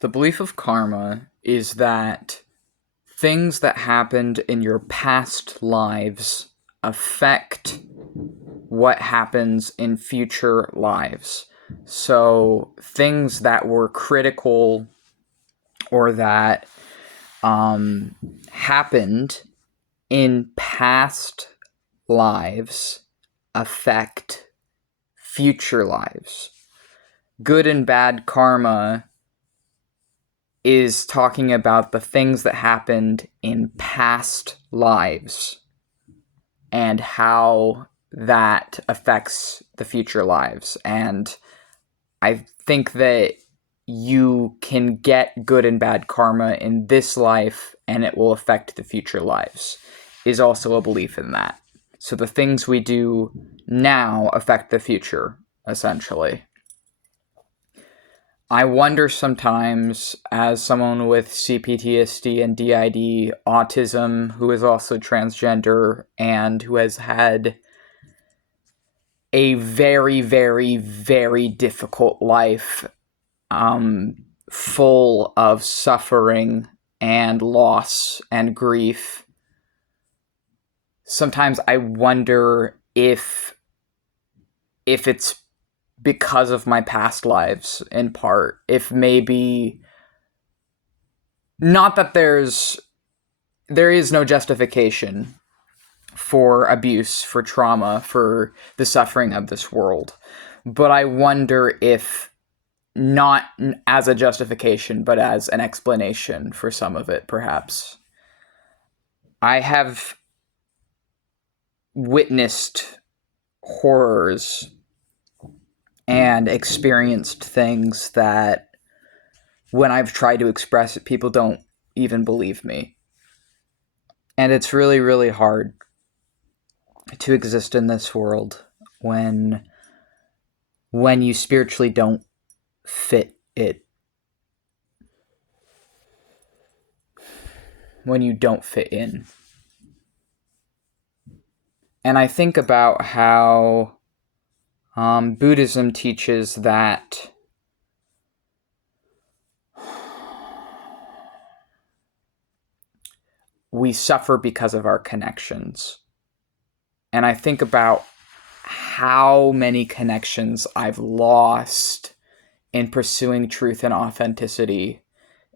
The belief of karma is that things that happened in your past lives affect what happens in future lives. So things that were critical or that happened in past lives affect future lives. Good and bad karma is talking about the things that happened in past lives and how that affects the future lives. And I think that you can get good and bad karma in this life and it will affect the future lives, is also a belief in that. So the things we do now affect the future, essentially. I wonder sometimes, as someone with CPTSD and DID, autism, who is also transgender, and who has had a very, very, very difficult life, full of suffering and loss and grief. Sometimes I wonder if it's because of my past lives, in part. If maybe, not that there is no justification for abuse, for trauma, for the suffering of this world, but I wonder if, not as a justification, but as an explanation for some of it, perhaps. I have witnessed horrors and experienced things that, when I've tried to express it, people don't even believe me. And it's really, really hard to exist in this world when you spiritually don't fit it. When you don't fit in. And I think about how Buddhism teaches that we suffer because of our connections. And I think about how many connections I've lost in pursuing truth and authenticity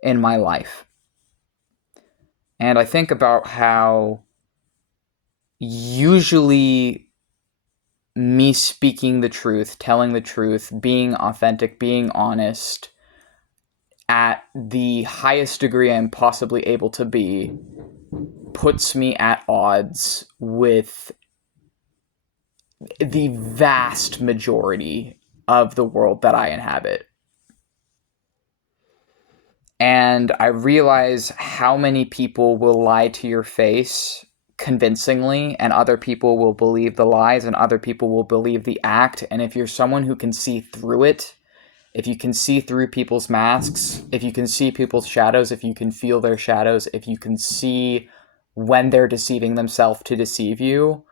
in my life. And I think about how usually me speaking the truth, telling the truth, being authentic, being honest at the highest degree I'm possibly able to be, puts me at odds with the vast majority of the world that I inhabit. And I realize how many people will lie to your face convincingly, and other people will believe the lies, and other people will believe the act. And if you're someone who can see through it, if you can see through people's masks, if you can see people's shadows, if you can feel their shadows, if you can see when they're deceiving themselves to deceive you,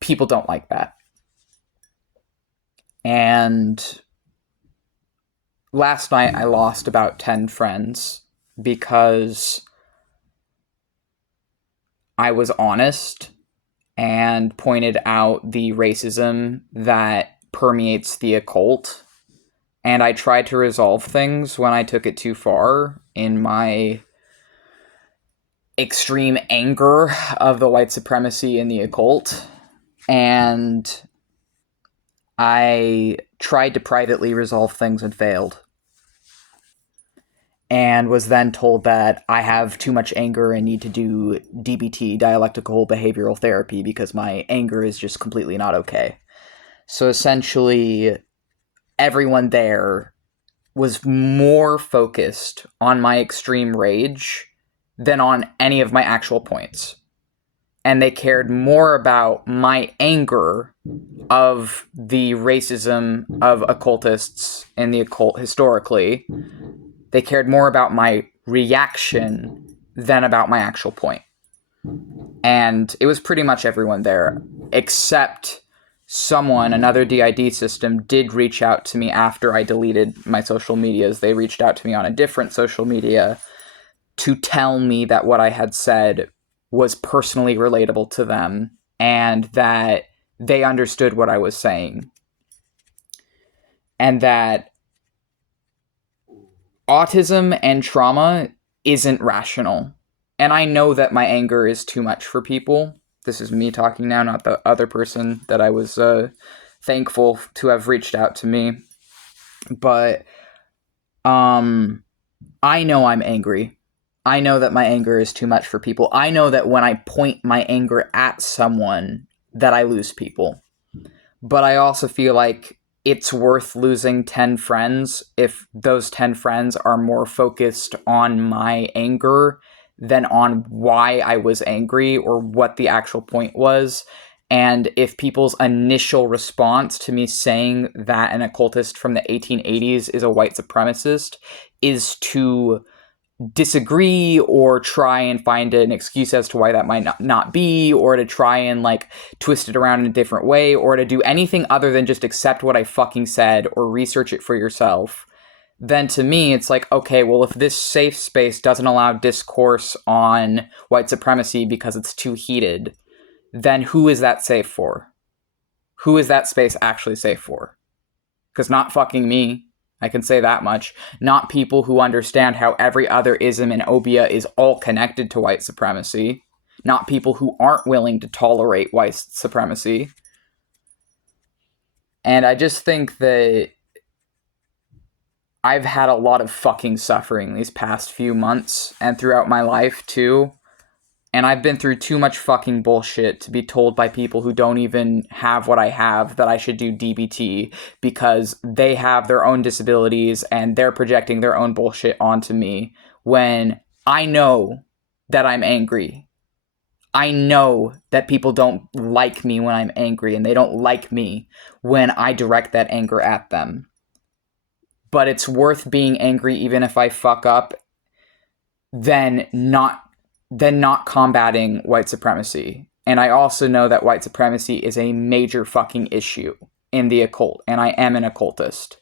people don't like that. And last night I lost about 10 friends because I was honest and pointed out the racism that permeates the occult. And I tried to resolve things when I took it too far in my extreme anger of the white supremacy in the occult. And I tried to privately resolve things and failed. And was then told that I have too much anger and need to do DBT, dialectical behavioral therapy, because my anger is just completely not okay. So essentially, everyone there was more focused on my extreme rage than on any of my actual points. And they cared more about my anger of the racism of occultists in the occult historically. They cared more about my reaction than about my actual point. And it was pretty much everyone there, except someone, another DID system, did reach out to me after I deleted my social medias. They reached out to me on a different social media to tell me that what I had said was personally relatable to them and that they understood what I was saying. And that autism and trauma isn't rational. And I know that my anger is too much for people. This is me talking now, not the other person that I was thankful to have reached out to me. But I know I'm angry. I know that my anger is too much for people. I know that when I point my anger at someone, that I lose people. But I also feel like it's worth losing 10 friends if those 10 friends are more focused on my anger than on why I was angry or what the actual point was. And if people's initial response to me saying that an occultist from the 1880s is a white supremacist is to disagree or try and find an excuse as to why that might not be, or to try and like twist it around in a different way, or to do anything other than just accept what I fucking said or research it for yourself, then to me it's like, okay, well, if this safe space doesn't allow discourse on white supremacy because it's too heated, then who is that safe for? Who is that space actually safe for? Because not fucking me. I can say that much. Not people who understand how every other ism and obia is all connected to white supremacy. Not people who aren't willing to tolerate white supremacy. And I just think that I've had a lot of fucking suffering these past few months and throughout my life too. And I've been through too much fucking bullshit to be told by people who don't even have what I have that I should do DBT because they have their own disabilities and they're projecting their own bullshit onto me when I know that I'm angry. I know that people don't like me when I'm angry and they don't like me when I direct that anger at them. But it's worth being angry even if I fuck up than not combating white supremacy. And I also know that white supremacy is a major fucking issue in the occult, and I am an occultist.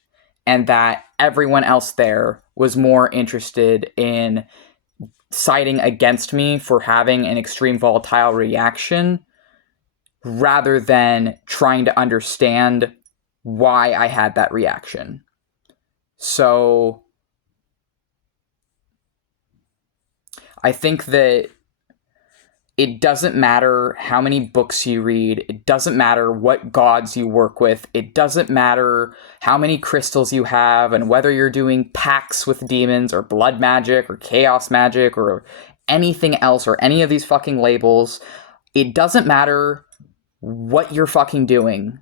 And that everyone else there was more interested in siding against me for having an extreme volatile reaction rather than trying to understand why I had that reaction. So I think that it doesn't matter how many books you read. It doesn't matter what gods you work with. It doesn't matter how many crystals you have and whether you're doing pacts with demons or blood magic or chaos magic or anything else or any of these fucking labels. It doesn't matter what you're fucking doing.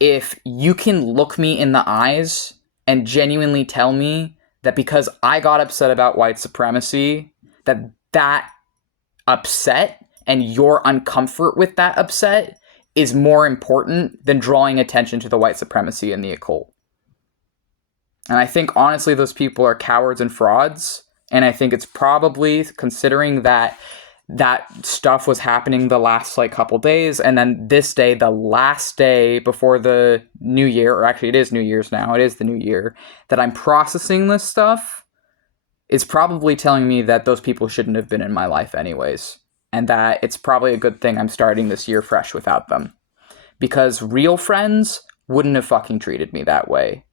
If you can look me in the eyes and genuinely tell me that because I got upset about white supremacy, that upset and your uncomfort with that upset is more important than drawing attention to the white supremacy in the occult. And I think, honestly, those people are cowards and frauds. And I think it's probably, considering that stuff was happening the last, couple days, and then this day, the last day before the new year, or actually it is New Year's now, it is the new year, that I'm processing this stuff, is probably telling me that those people shouldn't have been in my life anyways. And that it's probably a good thing I'm starting this year fresh without them. Because real friends wouldn't have fucking treated me that way.